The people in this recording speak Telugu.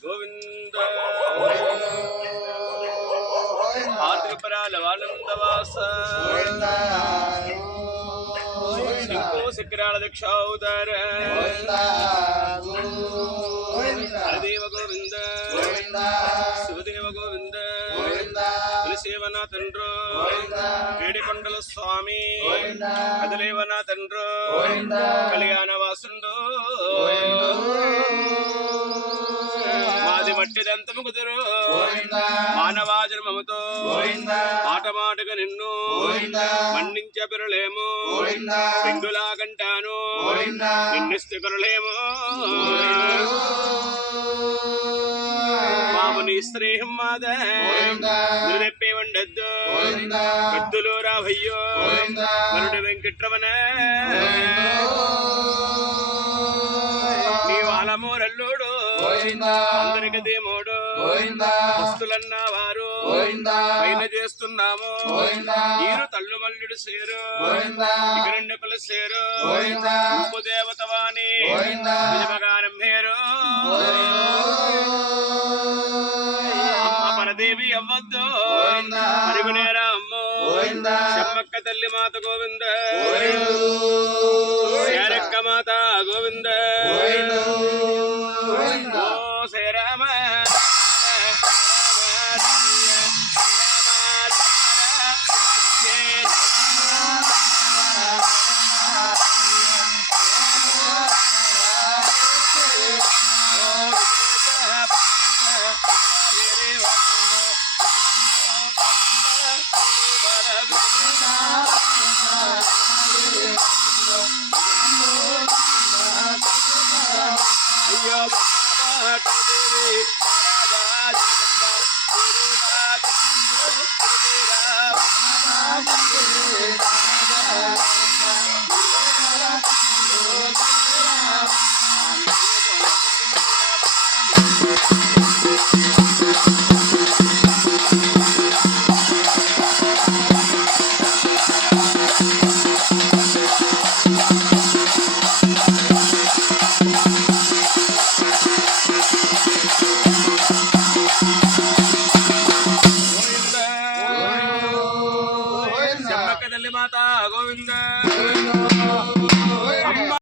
గోవింద ఆత్రిపరాలవానందవాస శంకో శక్రాల దక్షావతార హరదేవ గోవింద శివదేవ గోవింద తులసేవన తండ్రో వేడికొండల స్వామి కదలేవన తండ్రో కళ్యాణ వాసుండో మాది మట్టి దంతము కుదురు మానవాజన్మముతో మాట మాటగా నిన్ను మన్నించ పెరలేము పెంగులా కంటాను నిన్నిస్తు కొనలేము మాముని స్నేహం మాద నిరెప్పే ఉండద్దు కద్దులు రావయ్యో మరుడు వెంకట్రమణ నీవు అలమూరల్లుడు అందరికి దేమోడు వస్తులన్నా వారు పైన చేస్తున్నాము ఈరు తల్లు మల్లుడు సేరు ఇకరెండుకుల సేరు ఉప్పు దేవత వాణి నిజమగానం పేరు అమ్మ పరదేవి అవ్వద్దు అరుగునేరా అమ్మో శమ్మక్క తల్లి మాత గోవింద శారక్క మాత గోవింద ఓ శ్రీరామ అయ్యో Thank you.